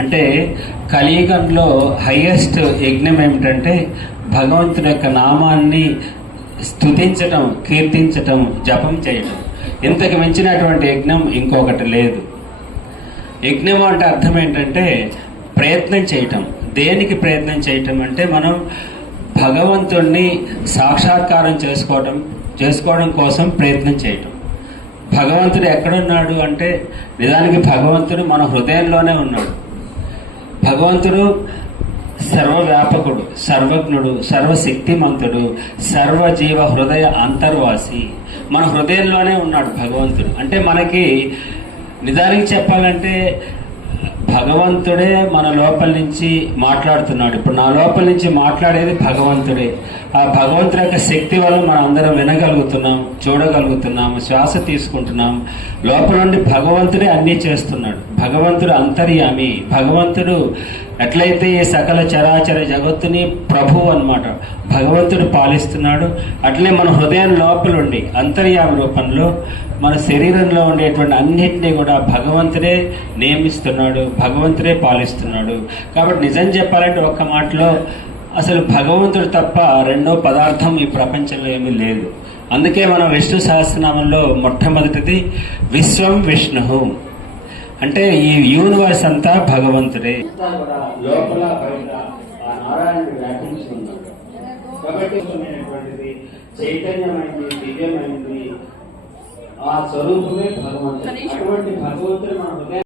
అంటే కలియుగంలో హైయెస్ట్ యజ్ఞం ఏమిటంటే భగవంతుడి యొక్క నామాన్ని స్తుతించటం, కీర్తించటం, జపం చేయటం. ఇంతకు మించినటువంటి యజ్ఞం ఇంకొకటి లేదు. యజ్ఞం అంటే అర్థం ఏంటంటే ప్రయత్నం చేయటం. దేనికి ప్రయత్నం చేయటం అంటే మనం భగవంతుణ్ణి సాక్షాత్కారం చేసుకోవడం కోసం ప్రయత్నం చేయటం. భగవంతుడు ఎక్కడున్నాడు అంటే నిజానికి భగవంతుడు మన హృదయంలోనే ఉన్నాడు. భగవంతుడు సర్వవ్యాపకుడు, సర్వజ్ఞుడు, సర్వశక్తిమంతుడు, సర్వజీవ హృదయ అంతర్వాసి. మన హృదయంలోనే ఉన్నాడు భగవంతుడు. అంటే మనకి నిజానికి చెప్పాలంటే భగవంతుడే మన లోపల నుంచి మాట్లాడుతున్నాడు. ఇప్పుడు నా లోపల నుంచి మాట్లాడేది భగవంతుడే. ఆ భగవంతుడి యొక్క శక్తి వల్ల మనం అందరం వినగలుగుతున్నాం, చూడగలుగుతున్నాం, శ్వాస తీసుకుంటున్నాం. లోపల నుండి భగవంతుడే అన్నీ చేస్తున్నాడు. భగవంతుడు అంతర్యామి. భగవంతుడు ఎట్లయితే ఈ సకల చరాచర జగత్తుని ప్రభువు అన్నమాట, భగవంతుడు పాలిస్తున్నాడు. అట్లే మన హృదయం లోపలుండి అంతర్యామి రూపంలో మన శరీరంలో ఉండేటువంటి అన్నింటినీ కూడా భగవంతుడే నియమిస్తున్నాడు, భగవంతుడే పాలిస్తున్నాడు. కాబట్టి నిజం చెప్పాలంటే ఒక్క మాటలో అసలు భగవంతుడు తప్ప రెండో పదార్థం ఈ ప్రపంచంలో ఏమీ లేదు. అందుకే మనం విష్ణు సహస్రనామంలో మొట్టమొదటిది విశ్వం విష్ణు, అంటే ఈ యూనివర్స్ అంతా భగవంతుడే. లోపల బయట ఆ నారాయణుడు వ్యాపించి ఉన్నాడు. కాబట్టి చైతన్యమైంది, దివ్యమైంది ఆ స్వరూపమే భగవంతుడు. అటువంటి భగవంతుడు మన హృదయం